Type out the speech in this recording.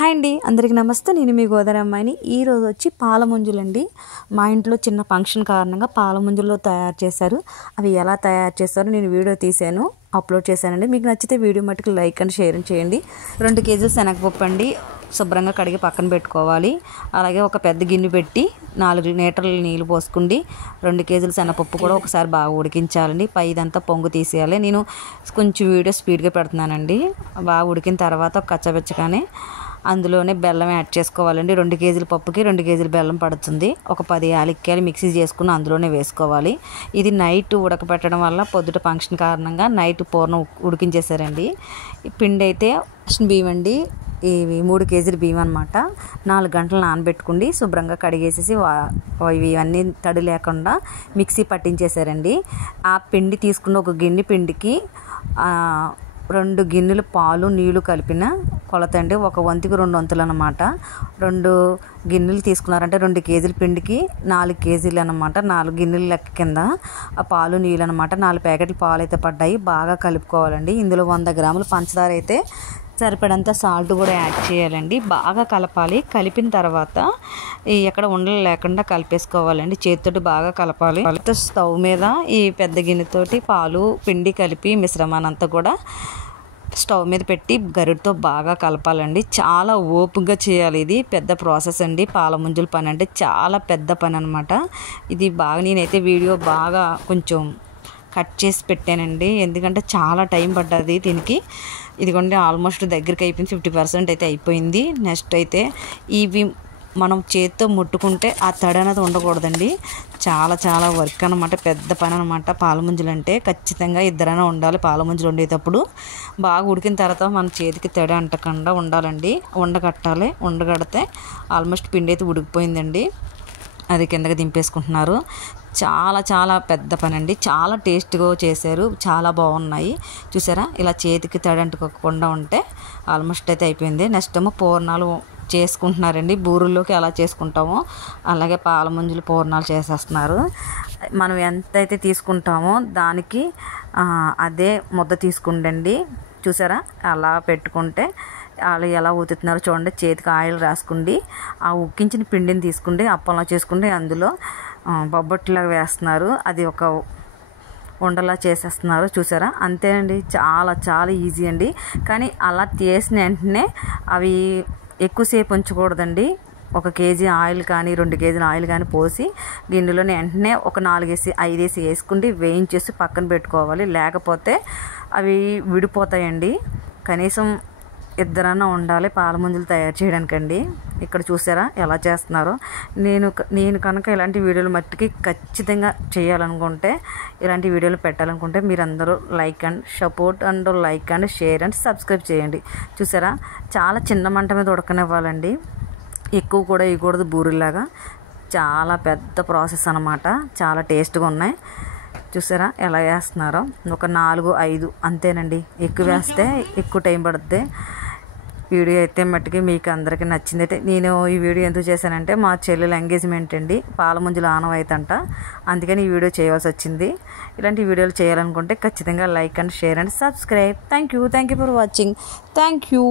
Hi అండి, అందరికీ నమస్తే. నేను మీ గోదావరి అమ్మాయిని. ఈరోజు వచ్చి పాల ముంజులండి. మా ఇంట్లో చిన్న ఫంక్షన్ కారణంగా పాల ముంజులు తయారు చేశారు. అవి ఎలా తయారు చేస్తారో నేను వీడియో తీశాను, అప్లోడ్ చేశానండి. మీకు నచ్చితే వీడియో మట్టుకు లైక్ అండ్ షేర్ చేయండి. 2 కేజీలు శనగపప్పు అండి, శుభ్రంగా కడిగి పక్కన పెట్టుకోవాలి. అలాగే ఒక పెద్ద గిన్నె పెట్టి 4 లీటర్ల నీళ్ళు పోసుకోండి. 2 కేజీల శనగపప్పు కూడా ఒకసారి బాగా ఉడికించాలండి. పైదంతా పొంగు తీసేయాలి. నేను కొంచెం వీడియో స్పీడ్గా పెడుతున్నానండి. బాగా ఉడికిన తర్వాత కచ్చబెచ్చగానే అందులోనే బెల్లం యాడ్ చేసుకోవాలండి. 2 కేజీల పప్పుకి 2 కేజీల బెల్లం పడుతుంది. ఒక 10 యాలక్కాయలు మిక్సీ చేసుకుని అందులోనే వేసుకోవాలి. ఇది నైట్ ఉడకబెట్టడం వల్ల పొద్దుట ఫంక్షన్ కారణంగా నైట్ పూర్ణం ఉడికించేశారండి. ఈ పిండి అయితే బియ్యం అండి, ఇవి 3 కేజీల బియ్యం అనమాట. 4 గంటలు నానబెట్టుకుండి శుభ్రంగా కడిగేసేసి ఇవన్నీ తడి లేకుండా మిక్సీ పట్టించేశారండి. ఆ పిండి తీసుకున్న ఒక గిన్నె పిండికి 2 గిన్నెలు పాలు నీళ్లు కలిపిన కొలత అండి. 1 వంతుకి 2 వంతులు అనమాట. 2 గిన్నెలు తీసుకున్నారంటే 2 కేజీల పిండికి 4 కేజీలు అనమాట. 4 గిన్నెల లెక్క కింద ఆ పాలు నీళ్ళు అనమాట. 4 ప్యాకెట్లు పాలు అయితే పడ్డాయి. బాగా కలుపుకోవాలండి. ఇందులో 100 గ్రాములు పంచదార అయితే సరిపడంత సాల్ట్ కూడా యాడ్ చేయాలండి. బాగా కలపాలి. కలిపిన తర్వాత ఎక్కడ ఉండలు లేకుండా కలిపేసుకోవాలండి. చేతితోటి బాగా కలపాలి. స్టవ్ మీద ఈ పెద్ద గిన్నెతోటి పాలు పిండి కలిపి మిశ్రమానంతా కూడా స్టవ్ మీద పెట్టి గరిటతో బాగా కలపాలండి. చాలా ఓపికగా చేయాలి. ఇది పెద్ద ప్రాసెస్ అండి. పాల ముంజుల పని అంటే చాలా పెద్ద పని అనమాట. ఇది బాగా నేనైతే వీడియో బాగా కొంచెం కట్ చేసి పెట్టానండి, ఎందుకంటే చాలా టైం పడ్డది దీనికి. ఇదిగోండి ఆల్మోస్ట్ దగ్గరికి అయిపోయింది, 50% అయితే అయిపోయింది. నెక్స్ట్ అయితే ఇవి మనం చేతితో ముట్టుకుంటే ఆ తడి అనేది ఉండకూడదండి. చాలా వర్క్ అనమాట, పెద్ద పని అనమాట. పాల ముంజలు అంటే ఖచ్చితంగా ఇద్దరైనా ఉండాలి. పాల ముంజలు వండేటప్పుడు బాగా ఉడికిన తర్వాత మన చేతికి తడి అంటకుండా ఉండాలండి. ఉండగట్టాలి. ఉండగడితే ఆల్మోస్ట్ పిండి అయితే ఉడికిపోయిందండి. అది కిందకి దింపేసుకుంటున్నారు. చాలా పెద్ద పని అండి. చాలా టేస్ట్గా చేశారు. చాలా బాగున్నాయి. చూసారా, ఇలా చేతికి తడి అంటుకోకుండా ఉంటే ఆల్మోస్ట్ అయితే అయిపోయింది. నెక్స్ట్ ఏమో పూర్ణాలు చేసుకుంటున్నారండి. బూరుల్లోకి ఎలా చేసుకుంటామో అలాగే పాల ముంజలు పూర్ణాలు చేసేస్తున్నారు. మనం ఎంతైతే తీసుకుంటామో దానికి అదే ముద్ద తీసుకుంటండి. చూసారా, అలా పెట్టుకుంటే వాళ్ళు ఎలా ఊతుతున్నారో చూడండి. చేతికి ఆయిల్ రాసుకుండి ఆ ఉక్కించిన పిండిని తీసుకుండి అప్పంలా చేసుకుంటే అందులో బొబ్బట్లా వేస్తున్నారు. అది ఒక ఉండలా చేసేస్తున్నారు. చూసారా, అంతేనండి. చాలా ఈజీ అండి. కానీ అలా చేసిన వెంటనే అవి ఎక్కువసేపు ఉంచకూడదండి. 1 కేజీ ఆయిల్ కానీ 2 కేజీల ఆయిల్ కానీ పోసి గిన్నెలోనే వెంటనే ఒక 4-5 వేసుకుంటే వేయించేసి పక్కన పెట్టుకోవాలి. లేకపోతే అవి విడిపోతాయండి. కనీసం ఇద్దరన్నా ఉండాలి పాల ముంజలు తయారు చేయడానికండి. ఇక్కడ చూసారా ఎలా చేస్తున్నారో. నేను కనుక ఇలాంటి వీడియోలు మట్టికి ఖచ్చితంగా చేయాలనుకుంటే, ఇలాంటి వీడియోలు పెట్టాలనుకుంటే మీరందరూ like and support and like and share and subscribe చేయండి. చూసారా, చాలా చిన్న మంట మీద ఉడకనివ్వాలండి. ఎక్కువ కూడా వేయకూడదు బూరెల్లాగా. చాలా పెద్ద ప్రాసెస్ అనమాట. చాలా టేస్ట్గా ఉన్నాయి. చూసారా ఎలా వేస్తున్నారో. ఒక 4-5 అంతేనండి. ఎక్కువ వేస్తే ఎక్కువ టైం పడుతుంది. వీడియో అయితే మట్టుకి మీకు అందరికీ నచ్చింది. అయితే నేను ఈ వీడియో ఎందుకు చేశానంటే మా చెల్లెల ఎంగేజ్మెంట్ అండి. పాల ముంజుల ఆనవాయితంట. అందుకని ఈ వీడియో చేయవలసి వచ్చింది. ఇలాంటి వీడియోలు చేయాలనుకుంటే ఖచ్చితంగా like and share and subscribe. Thank you for watching. Thank you.